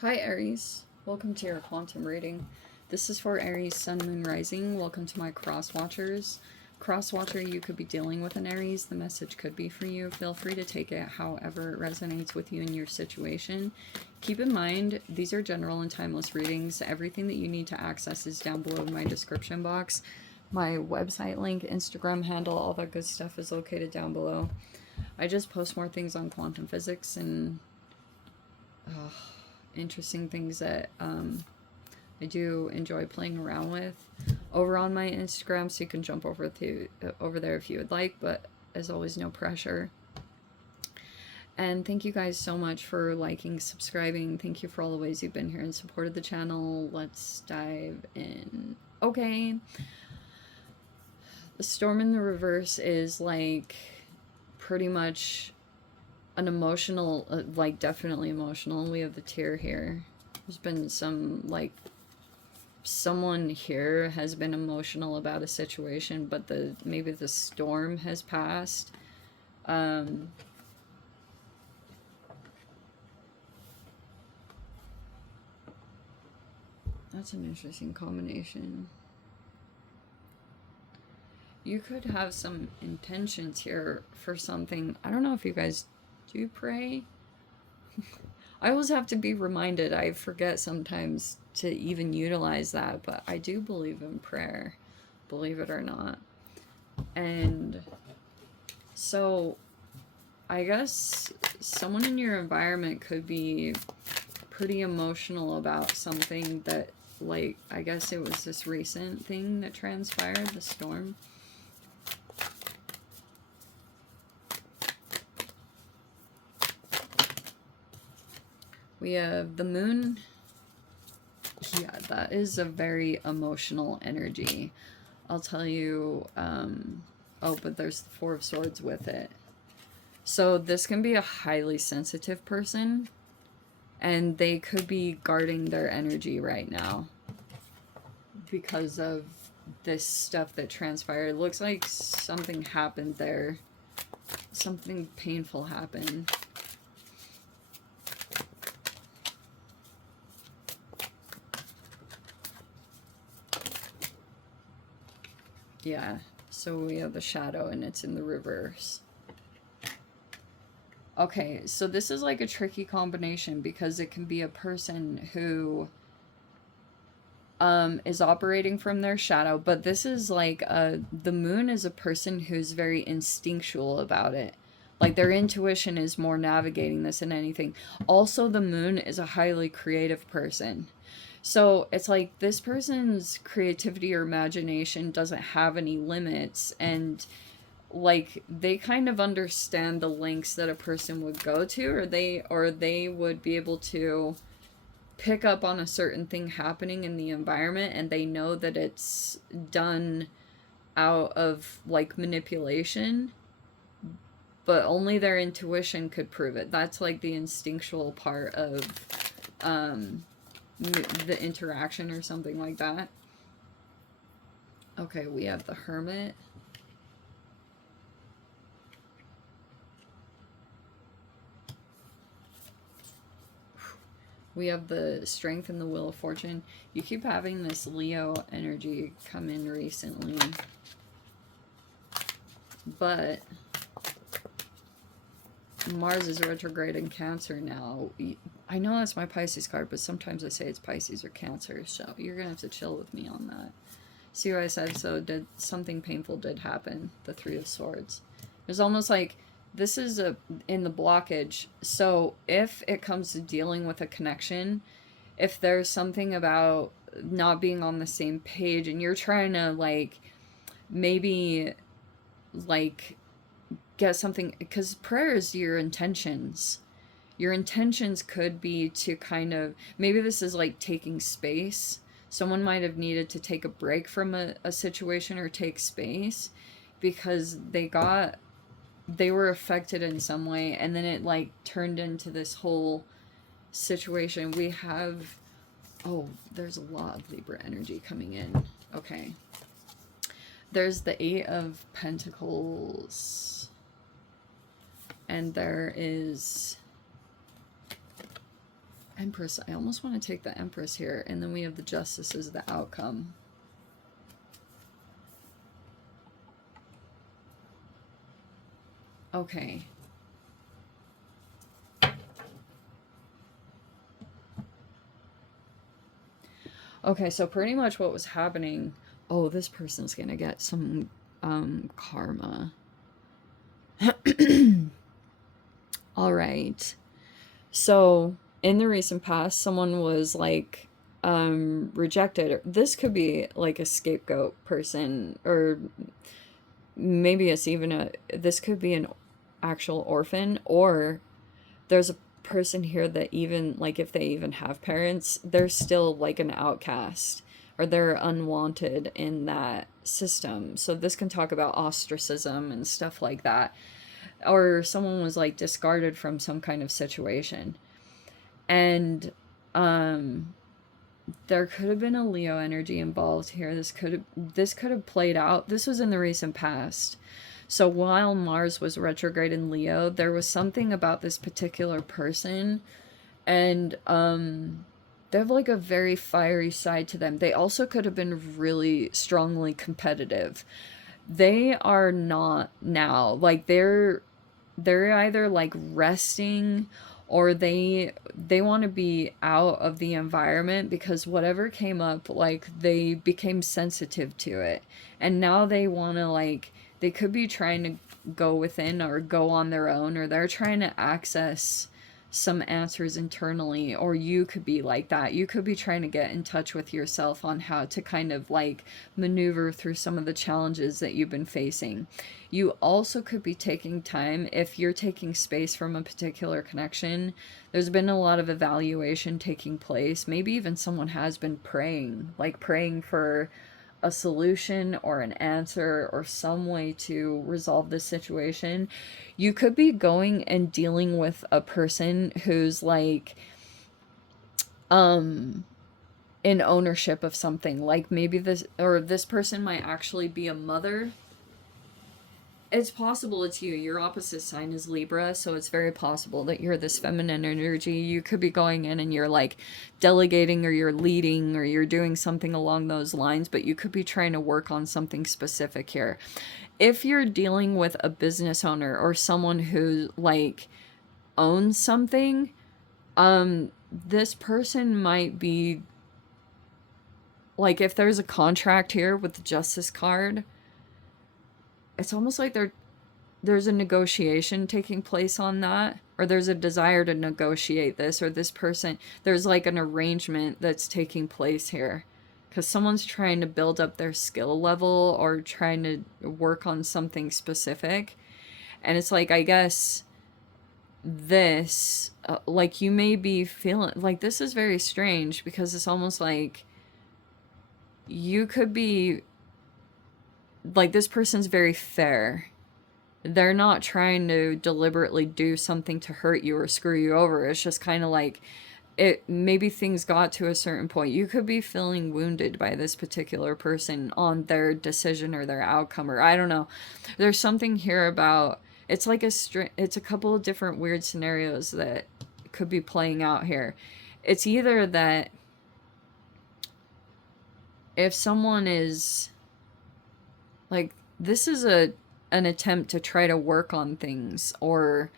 Hi Aries, welcome to your quantum reading. This is for Aries Sun Moon Rising. Welcome to my cross watchers. Cross watcher, you could be dealing with an Aries. The message could be for you. Feel free to take it however it resonates with you in your situation. Keep in mind, these are general and timeless readings. Everything that you need to access is down below in my description box. My website link, Instagram handle, all that good stuff is located down below. I just post more things on quantum physics and interesting things that I do enjoy playing around with over on my Instagram, so you can jump over there if you would like, but as always, no pressure. And thank you guys so much for liking, subscribing. Thank you for all the ways you've been here and supported the channel. Let's dive in. Okay. The storm in the reverse is like pretty much an emotional, like definitely emotional. We have the tear here. There's been some, like, someone here has been emotional about a situation, but maybe the storm has passed. That's an interesting combination. You could have some intentions here for something. I don't know if you guys do pray. I always have to be reminded. I forget sometimes to even utilize that, but I do believe in prayer, believe it or not. And so I guess someone in your environment could be pretty emotional about something that, like, I guess it was this recent thing that transpired, the storm. We have the moon. Yeah, that is a very emotional energy. I'll tell you, oh, but there's the Four of Swords with it. So this can be a highly sensitive person, and they could be guarding their energy right now because of this stuff that transpired. It looks like something happened there. Something painful happened. Yeah, so we have the shadow and it's in the reverse. Okay, so this is like a tricky combination because it can be a person who is operating from their shadow, but this is like the moon is a person who's very instinctual about it. Like their intuition is more navigating this than anything. Also, the moon is a highly creative person. So it's like this person's creativity or imagination doesn't have any limits, and like they kind of understand the lengths that a person would go to, or they would be able to pick up on a certain thing happening in the environment, and they know that it's done out of like manipulation, but only their intuition could prove it. That's like the instinctual part of the interaction or something like that. Okay, we have the Hermit. We have the Strength and the Wheel of Fortune. You keep having this Leo energy come in recently. But Mars is retrograde in Cancer now. I know that's my Pisces card, but sometimes I say it's Pisces or Cancer, so you're going to have to chill with me on that. See what I said? So something painful did happen. The Three of Swords. It's almost like this is in the blockage. So if it comes to dealing with a connection, if there's something about not being on the same page and you're trying to like maybe like get something, because prayer is your intentions. Your intentions could be to kind of, maybe this is like taking space. Someone might have needed to take a break from a situation or take space because they were affected in some way, and then it like turned into this whole situation. We have, oh, there's a lot of Libra energy coming in. Okay. There's the Eight of Pentacles. And there is Empress. I almost want to take the Empress here. And then we have the Justice as the outcome. Okay. Okay, so pretty much what was happening... Oh, this person's gonna get some karma. Alright. So, in the recent past, someone was, like, rejected. This could be, like, a scapegoat person, or maybe it's even this could be an actual orphan, or there's a person here that even, like, if they even have parents, they're still, like, an outcast, or they're unwanted in that system. So this can talk about ostracism and stuff like that. Or someone was, like, discarded from some kind of situation. And there could have been a Leo energy involved here. This could have played out. This was in the recent past. So while Mars was retrograde in Leo, there was something about this particular person, and they have, like, a very fiery side to them. They also could have been really strongly competitive. They are not now. Like, they're either, like, resting, or they want to be out of the environment, because whatever came up, like, they became sensitive to it, and now they want to, like, they could be trying to go within or go on their own, or they're trying to access some answers internally, or you could be like that. You could be trying to get in touch with yourself on how to kind of, like, maneuver through some of the challenges that you've been facing. You also could be taking time, if you're taking space from a particular connection. There's been a lot of evaluation taking place. Maybe even someone has been praying, like praying for a solution or an answer or some way to resolve this situation. You could be going and dealing with a person who's, like, in ownership of something. Like, maybe this person might actually be a mother. It's possible it's you. Your opposite sign is Libra, so it's very possible that you're this feminine energy. You could be going in and you're, like, delegating, or you're leading, or you're doing something along those lines, but you could be trying to work on something specific here. If you're dealing with a business owner or someone who, like, owns something, this person might be, like, if there's a contract here with the Justice card, it's almost like there's a negotiation taking place on that, or there's a desire to negotiate this, or this person, there's, like, an arrangement that's taking place here, because someone's trying to build up their skill level or trying to work on something specific. And it's like, I guess this, like, you may be feeling like this is very strange, because it's almost like you could be, like, this person's very fair. They're not trying to deliberately do something to hurt you or screw you over. It's just kind of like, maybe things got to a certain point. You could be feeling wounded by this particular person on their decision or their outcome, or I don't know. There's something here about, it's like it's a couple of different weird scenarios that could be playing out here. It's either that if someone is, like, this is an attempt to try to work on things, or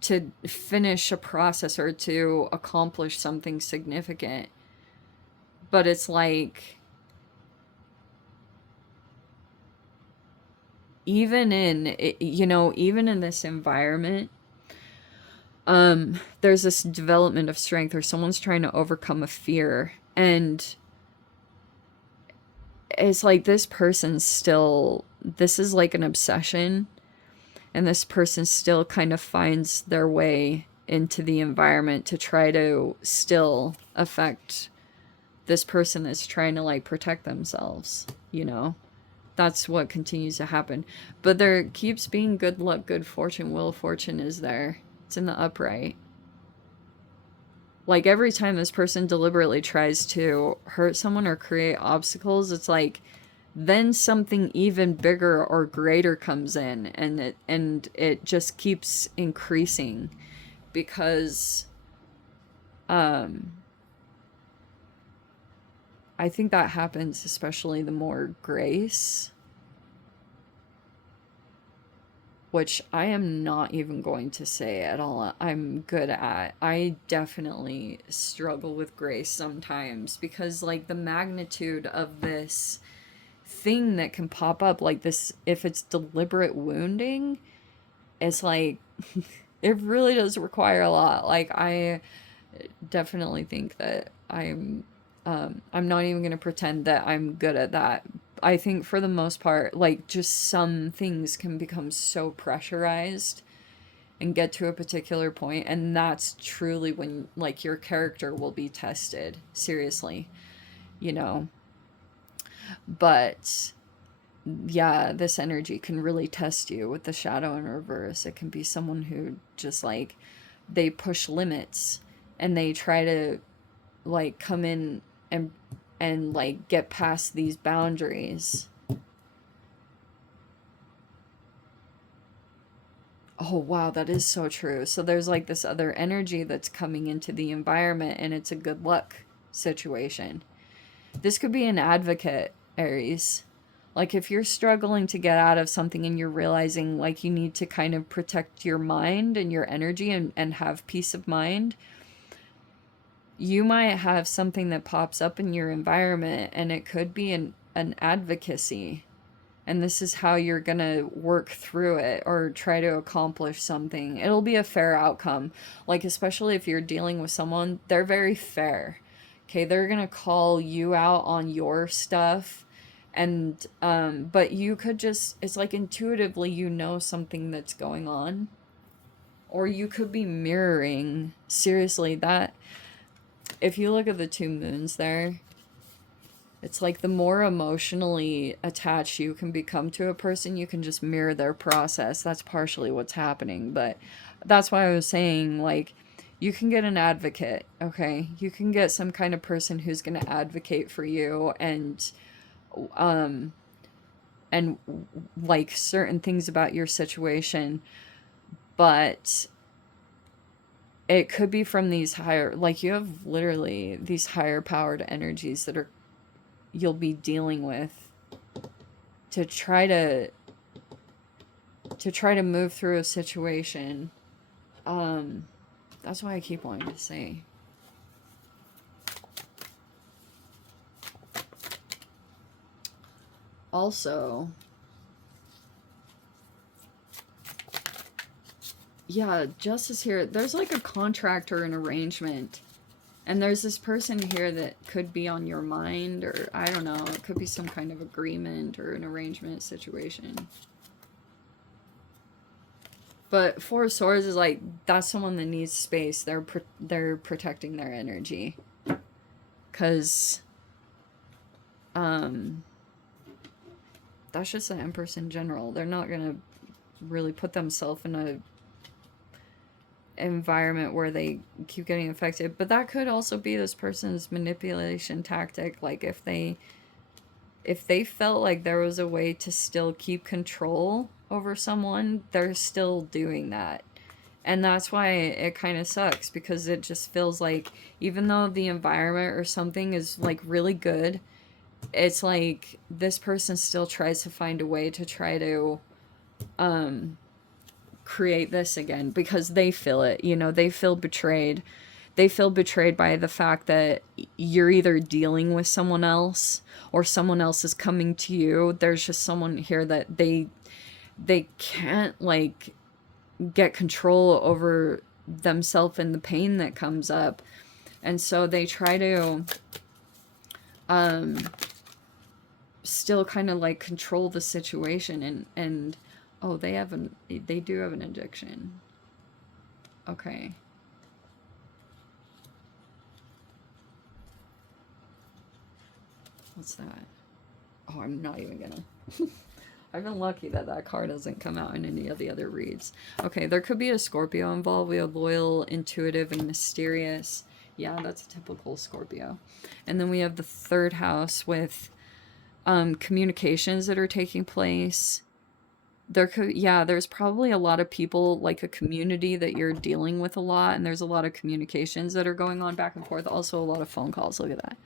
to finish a process, or to accomplish something significant. But it's like, even in, even in this environment, there's this development of strength, or someone's trying to overcome a fear, and it's like this person's still, this is like an obsession, and this person still kind of finds their way into the environment to try to still affect this person that's trying to, like, protect themselves, That's what continues to happen. But there keeps being good luck, good fortune. Wheel of Fortune is there. It's in the upright. Like, every time this person deliberately tries to hurt someone or create obstacles, it's like, then something even bigger or greater comes in, and it just keeps increasing, because I think that happens especially the more grace, which I am not even going to say at all I'm good at. I definitely struggle with grace sometimes because, like, the magnitude of this thing that can pop up, like this, if it's deliberate wounding, it's like, it really does require a lot. Like, I definitely think that I'm not even going to pretend that I'm good at that. I think for the most part, like, just some things can become so pressurized and get to a particular point, and that's truly when, like, your character will be tested seriously, you know. But yeah, this energy can really test you with the shadow in reverse. It can be someone who just, like, they push limits and they try to, like, come in and like get past these boundaries. Oh wow, that is so true. So there's like this other energy that's coming into the environment, and it's a good luck situation. This could be an advocate, Aries. Like, if you're struggling to get out of something and you're realizing, like, you need to kind of protect your mind and your energy and have peace of mind, you might have something that pops up in your environment, and it could be an advocacy. And this is how you're going to work through it or try to accomplish something. It'll be a fair outcome. Like, especially if you're dealing with someone, they're very fair. Okay, they're going to call you out on your stuff. And, but you could just, it's like intuitively you know something that's going on. Or you could be mirroring, seriously, that, if you look at the two moons there, it's like the more emotionally attached you can become to a person, you can just mirror their process. That's partially what's happening. But that's why I was saying, like, you can get an advocate, okay? You can get some kind of person who's going to advocate for you and like certain things about your situation. But it could be from these higher, like, you have literally these higher powered energies that are, you'll be dealing with to try to move through a situation. That's why I keep wanting to say. Also, yeah, justice here. There's like a contract or an arrangement. And there's this person here that could be on your mind, or I don't know, it could be some kind of agreement or an arrangement situation. But Four of Swords is like, that's someone that needs space. They're protecting their energy. Because that's just the Empress in general. They're not going to really put themselves in a environment where they keep getting affected. But that could also be this person's manipulation tactic. Like, if they felt like there was a way to still keep control over someone, they're still doing that. And that's why it kind of sucks, because it just feels like even though the environment or something is like really good, it's like this person still tries to find a way to try to create this again, because they feel it, you know, they feel betrayed. They feel betrayed by the fact that you're either dealing with someone else or someone else is coming to you. There's just someone here that they can't, like, get control over themselves and the pain that comes up. And so they try to still kind of like control the situation and oh, they do have an addiction. Okay. What's that? Oh, I'm not even gonna. I've been lucky that that card doesn't come out in any of the other reads. Okay, there could be a Scorpio involved. We have loyal, intuitive, and mysterious. Yeah, that's a typical Scorpio. And then we have the third house with communications that are taking place. there could, yeah, there's probably a lot of people, like a community that you're dealing with a lot, and there's a lot of communications that are going on back and forth. Also, a lot of phone calls. Look at that.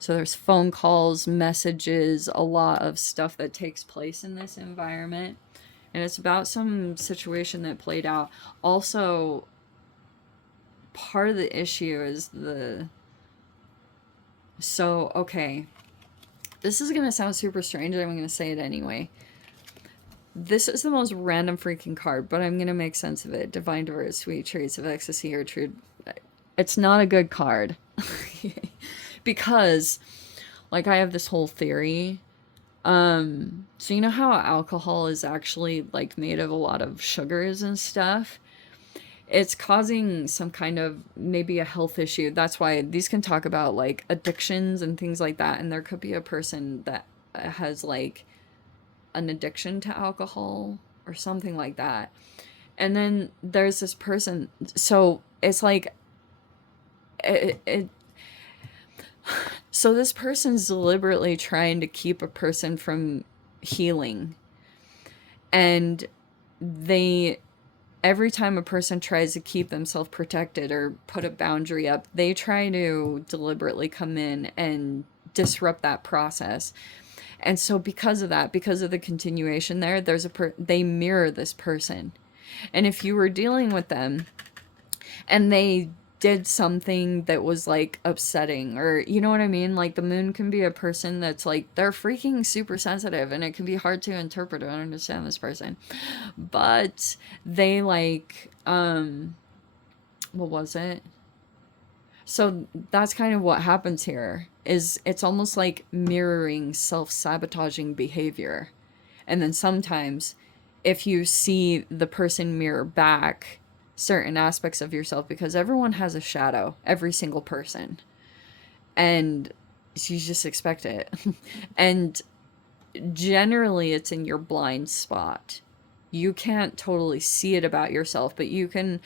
So there's phone calls, messages, a lot of stuff that takes place in this environment. And it's about some situation that played out. Also, part of the issue is so, okay. This is going to sound super strange, and I'm going to say it anyway. This is the most random freaking card, but I'm going to make sense of it. Divine Diverse, Sweet Traits of Ecstasy or True. It's not a good card. Because, like, I have this whole theory. So you know how alcohol is actually, like, made of a lot of sugars and stuff? It's causing some kind of, maybe a health issue. That's why these can talk about, like, addictions and things like that. And there could be a person that has, like, an addiction to alcohol or something like that. And then there's this person, so it's like so this person's deliberately trying to keep a person from healing, and they, every time a person tries to keep themselves protected or put a boundary up, they try to deliberately come in and disrupt that process. And so because of that, because of the continuation there, there's they mirror this person. And if you were dealing with them and they did something that was, like, upsetting, or you know what I mean? Like, the moon can be a person that's, like, they're freaking super sensitive, and it can be hard to interpret or understand this person. But they, like, what was it? So that's kind of what happens here, is it's almost like mirroring self-sabotaging behavior. And then sometimes if you see the person mirror back certain aspects of yourself, because everyone has a shadow, every single person, and you just expect it. And generally it's in your blind spot. You can't totally see it about yourself, but you can,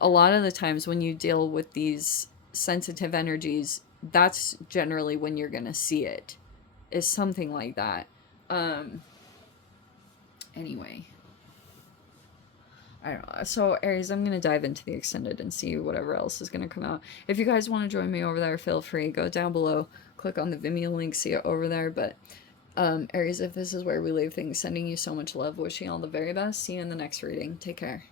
a lot of the times when you deal with these sensitive energies, that's generally when you're gonna see it, is something like that. Anyway, I don't know. So Aries, I'm gonna dive into the extended and see whatever else is gonna come out. If you guys want to join me over there, feel free, go down below, click on the Vimeo link, see it over there. But Aries, if this is where we leave things, sending you so much love, wishing you all the very best. See you in the next reading. Take care.